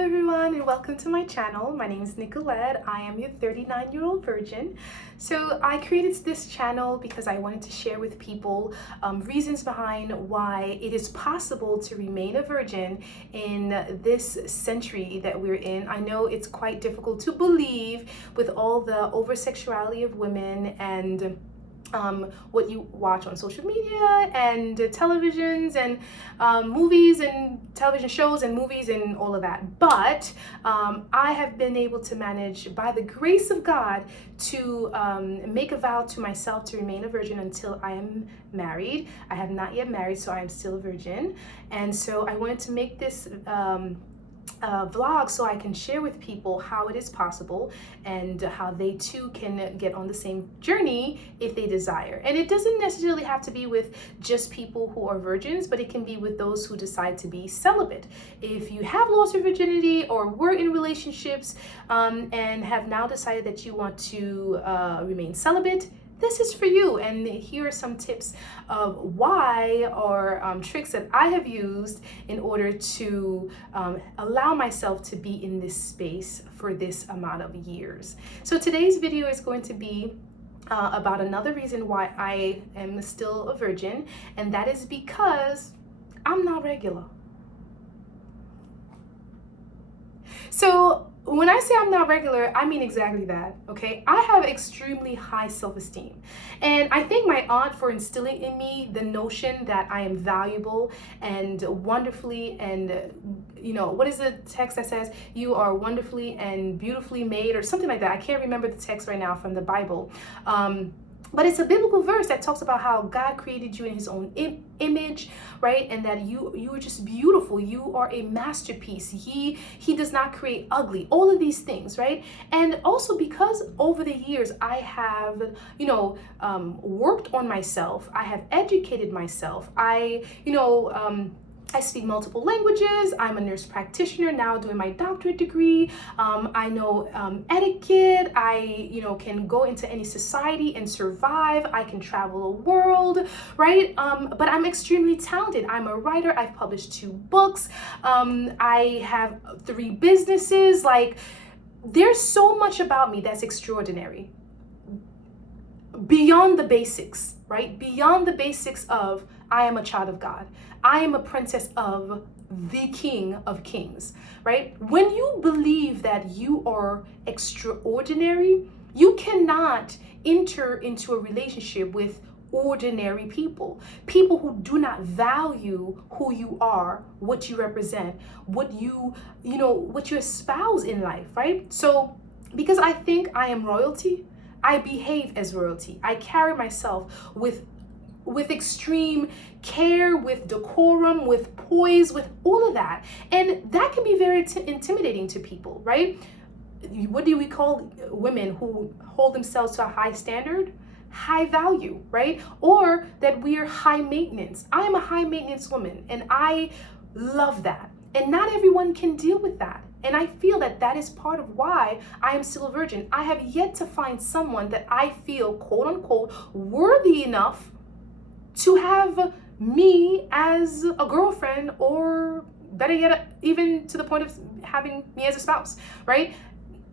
everyone, and welcome to my channel. My name is Nicolette. I am your 39-year-old virgin. So I created this channel because I wanted to share with people reasons behind why it is possible to remain a virgin in this century that we're in. I know it's quite difficult to believe with all the over-sexuality of women and what you watch on social media and televisions and movies and television shows and movies and all of that. But I have been able to manage, by the grace of God, to make a vow to myself to remain a virgin until I am married. I have not yet married, so I am still a virgin. And so I wanted to make this vlog so I can share with people how it is possible and how they too can get on the same journey if they desire. And it doesn't necessarily have to be with just people who are virgins, but it can be with those who decide to be celibate. If you have lost your virginity or were in relationships and have now decided that you want to remain celibate, this is for you. And here are some tips of why or tricks that I have used in order to allow myself to be in this space for this amount of years. So today's video is going to be about another reason why I am still a virgin, and that is because I'm not regular. So when I say I'm not regular, I mean exactly that, okay? I have extremely high self-esteem. And I thank my aunt for instilling in me the notion that I am valuable and wonderfully and, what is the text that says, you are wonderfully and beautifully made, or something like that. I can't remember the text right now from the Bible. But it's a biblical verse that talks about how God created you in his own image, right? And that you are just beautiful. You are a masterpiece. He does not create ugly. All of these things, right? And also because over the years I have, worked on myself. I have educated myself. I speak multiple languages. I'm a nurse practitioner now doing my doctorate degree. I know etiquette. I, can go into any society and survive. I can travel the world, right? But I'm extremely talented. I'm a writer. I've published 2 books. I have 3 businesses. Like, there's so much about me that's extraordinary. Beyond the basics, right? Beyond the basics of I am a child of God. I am a princess of the King of Kings, right? When you believe that you are extraordinary, you cannot enter into a relationship with ordinary people who do not value who you are, what you represent, what you espouse in life, right? So because I think I am royalty, I behave as royalty. I carry myself with extreme care, with decorum, with poise, with all of that. And that can be very intimidating to people, right? What do we call women who hold themselves to a high standard? High value, right? Or that we are high maintenance. I am a high maintenance woman, and I love that. And not everyone can deal with that. And I feel that that is part of why I am still a virgin. I have yet to find someone that I feel, quote unquote, worthy enough to have me as a girlfriend, or better yet, even to the point of having me as a spouse, right?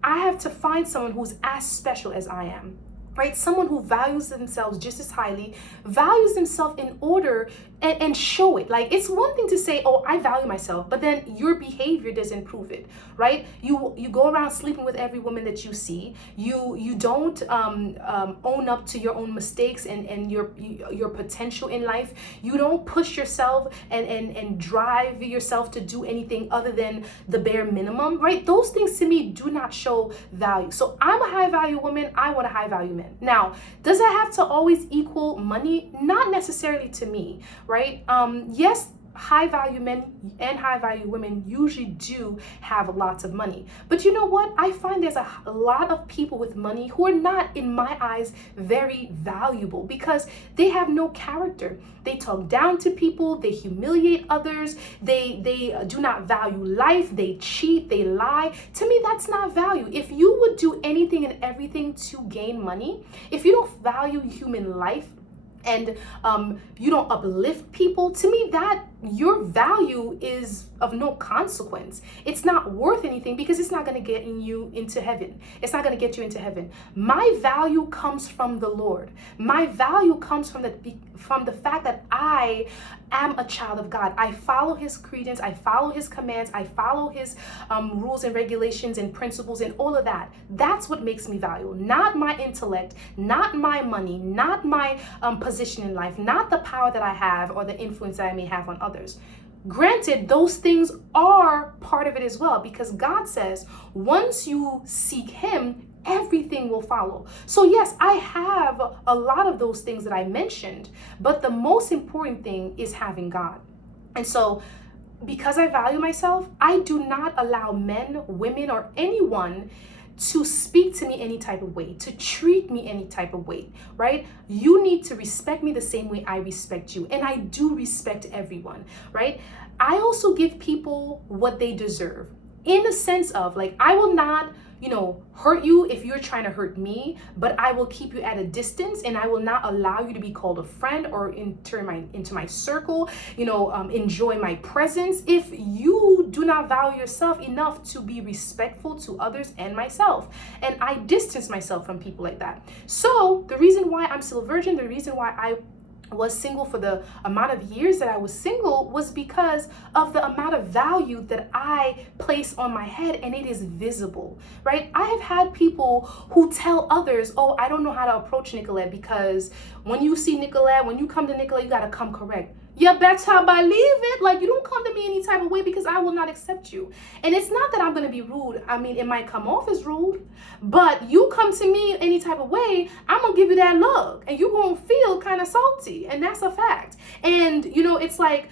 I have to find someone who's as special as I am, right? Someone who values themselves just as highly, values themselves in order and show it. Like, it's one thing to say, oh, I value myself, but then your behavior doesn't prove it, right? You go around sleeping with every woman that you see. You don't own up to your own mistakes and your potential in life. You don't push yourself and drive yourself to do anything other than the bare minimum, right? Those things to me do not show value. So I'm a high value woman. I want a high value man. Now, does that have to always equal money? Not necessarily to me, right? Yes, high value men and high value women usually do have lots of money. But you know what? I find there's a lot of people with money who are not, in my eyes, very valuable because they have no character. They talk down to people, they humiliate others, they do not value life, they cheat, they lie. To me, that's not value. If you would do anything and everything to gain money, if you don't value human life, and you don't uplift people, to me that your value is of no consequence. It's not worth anything because it's not going to get you into heaven. It's not going to get you into heaven. My value comes from the Lord. My value comes from the fact that I am a child of God. I follow his credence. I follow his commands. I follow his rules and regulations and principles and all of that. That's what makes me valuable. Not my intellect, not my money, not my position in life, not the power that I have or the influence that I may have on others. Granted, those things are part of it as well, because God says once you seek him, everything will follow. So yes, I have a lot of those things that I mentioned, but the most important thing is having God. And so because I value myself, I do not allow men, women, or anyone to speak to me any type of way, to treat me any type of way, right? You need to respect me the same way I respect you. And I do respect everyone, right? I also give people what they deserve, in the sense of, like, I will not, hurt you if you're trying to hurt me, but I will keep you at a distance, and I will not allow you to be called a friend or into my circle, enjoy my presence if you do not value yourself enough to be respectful to others and myself. And I distance myself from people like that. So the reason why I'm still a virgin, the reason why I was single for the amount of years that I was single, was because of the amount of value that I place on my head, and it is visible, right? I have had people who tell others, oh, I don't know how to approach Nicolette, because when you see Nicolette, when you come to Nicolette, you got to come correct. You better believe it. Like, you don't come to me any type of way, because I will not accept you. And it's not that I'm going to be rude. I mean, it might come off as rude, but you come to me any type of way, I'm going to give you that look, and you're going to feel kind of salty. And that's a fact. And, it's like,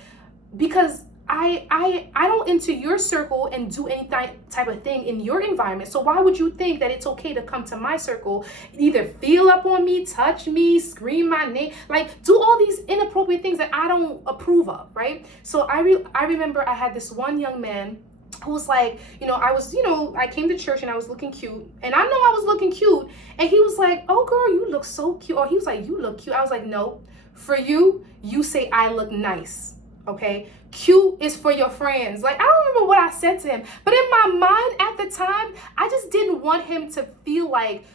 because I don't enter your circle and do any type of thing in your environment. So why would you think that it's okay to come to my circle, either feel up on me, touch me, scream my name, like do all these inappropriate things that I don't approve of, right? So I remember I had this one young man who was like, I came to church and I was looking cute, and I know I was looking cute, and he was like, oh girl, you look so cute. Or he was like, you look cute. I was like, no, for you say I look nice. Okay, cute is for your friends. Like, I don't remember what I said to him, but in my mind at the time, I just didn't want him to feel like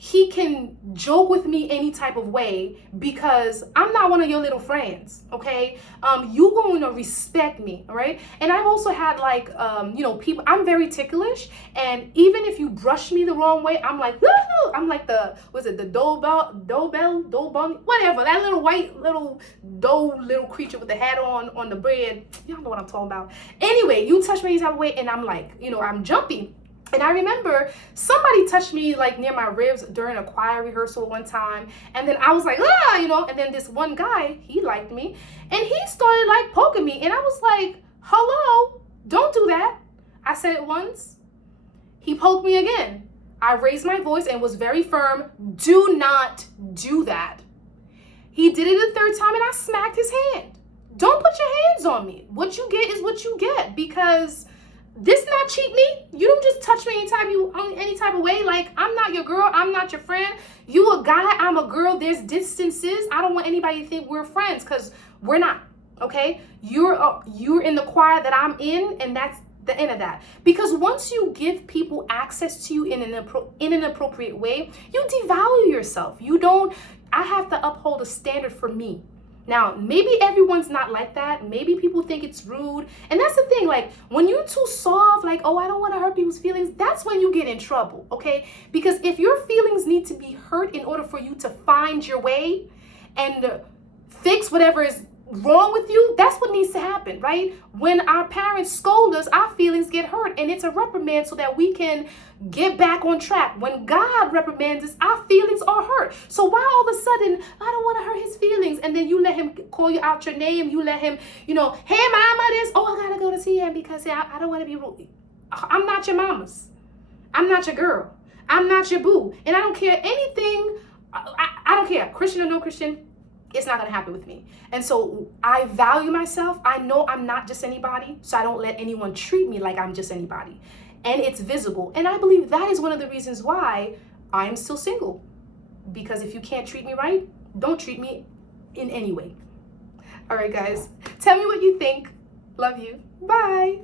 he can joke with me any type of way, because I'm not one of your little friends, okay? You going to respect me, all right? And I've also had people, I'm very ticklish, and even if you brush me the wrong way, I'm like, woo-hoo! I'm like the Dobell, whatever, that little white little creature with the hat on the bread. Y'all know what I'm talking about. Anyway, you touch me any type of way, and I'm like, I'm jumpy. And I remember somebody touched me like near my ribs during a choir rehearsal one time. And then I was like, and then this one guy, he liked me, and he started like poking me. And I was like, hello, don't do that. I said it once. He poked me again. I raised my voice and was very firm. Do not do that. He did it a third time, and I smacked his hand. Don't put your hands on me. What you get is what you get, because this not cheat me. You don't just touch me any type of way. Like, I'm not your girl. I'm not your friend. You a guy. I'm a girl. There's distances. I don't want anybody to think we're friends, because we're not. Okay. You're in the choir that I'm in, and that's the end of that. Because once you give people access to you in an appropriate way, you devalue yourself. I have to uphold a standard for me. Now, maybe everyone's not like that. Maybe people think it's rude. And that's the thing, like, when you're too soft, like, oh, I don't want to hurt people's feelings, that's when you get in trouble, okay? Because if your feelings need to be hurt in order for you to find your way and fix whatever is wrong with you, that's what needs to happen, right? When our parents scold us, our feelings get hurt, and it's a reprimand so that we can get back on track. When God reprimands us, our feelings are hurt. So why all of a sudden, I don't want to hurt his feelings, and then you let him call you out your name, you let him, hey mama this, oh, I gotta go to see him because I don't want to be rude. I'm not your mama's. I'm not your girl. I'm not your boo. And I don't care anything. I don't care, Christian or no Christian. It's not going to happen with me. And so I value myself. I know I'm not just anybody, so I don't let anyone treat me like I'm just anybody. And it's visible. And I believe that is one of the reasons why I'm still single. Because if you can't treat me right, don't treat me in any way. All right, guys. Tell me what you think. Love you. Bye.